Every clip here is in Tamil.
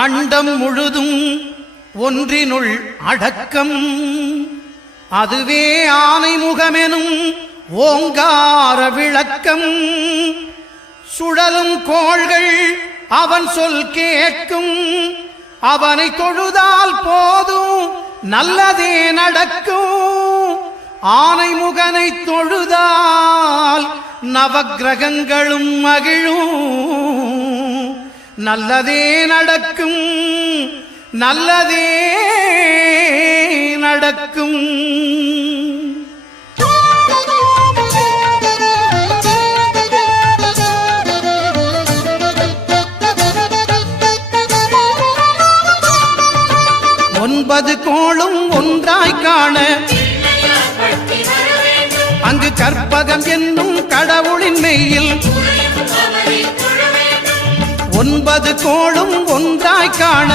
அண்டம் முழுதும் ஒன்றினுள் அடக்கம். அதுவே ஆனைமுகமெனும் ஓங்கார விளக்கம். சுழலும் கோள்கள் அவன் சொல் கேட்கும். அவனை தொழுதால் போதும் நல்லதே நடக்கும். ஆனைமுகனை தொழுதால் நவக்கிரகங்களும் மகிழும். நல்லதே நடக்கும், நல்லதே நடக்கும். ஒன்பது கோளும் ஒன்றாய் காண அங்கு கற்பகம் என்னும் கடவுளின் மெய்யில். ஒன்பது கோளும் ஒன்றாய் காண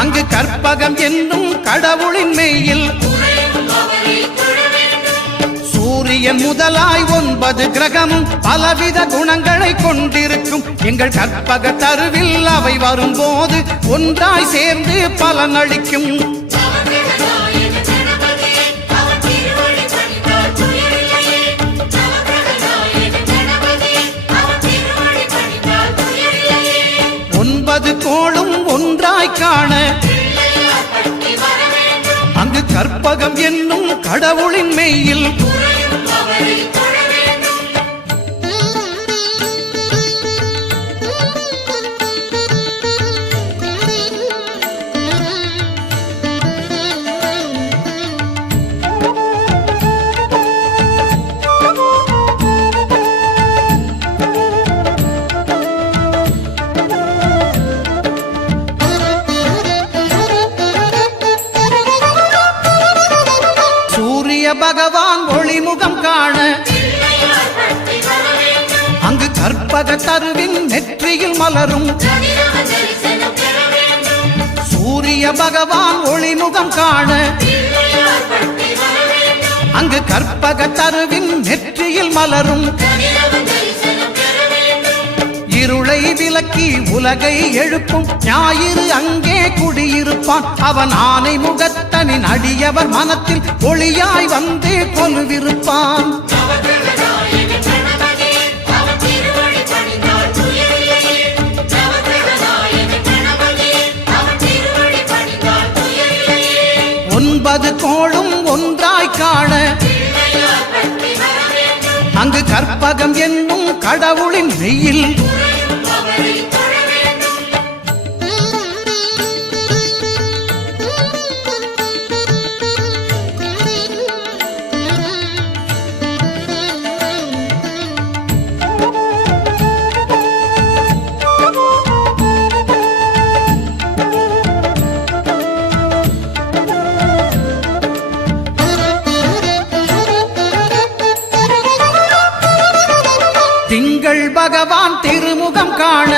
அங்கு கற்பகம் என்னும் கடவுளின் மெய்யில். சூரியன் முதலாய் 9 கிரகமும் பலவித குணங்களை கொண்டிருக்கும். எங்கள் கற்பக தருவில் அவை வரும்போது ஒன்றாய் சேர்ந்து பலனளிக்கும். ஒன்பது கோளும் ஒன்றாய் காண அங்கு கற்பகம் என்னும் கடவுளின் மெய்யில். பகவான் ஒளிமுகம் காண அங்கு கற்பக தருவின் நெற்றியில் மலரும். சூரிய பகவான் ஒளிமுகம் காண அங்கு கற்பக தருவின் நெற்றியில் மலரும். இருளை விலக்கி உலகை எழுப்பும் ஞாயிறு அங்கே குடியிருப்பான். அவன் ஆனை முகத்தனின் அடியவர் மனத்தில் ஒளியாய் வந்து கொலுவிருப்பான். ஒன்பது கோளும் ஒன்றாய் காண அங்கு கற்பகம் என்னும் கடவுளின் மெய்யில். திங்கள் பகவான் திருமுகம் காண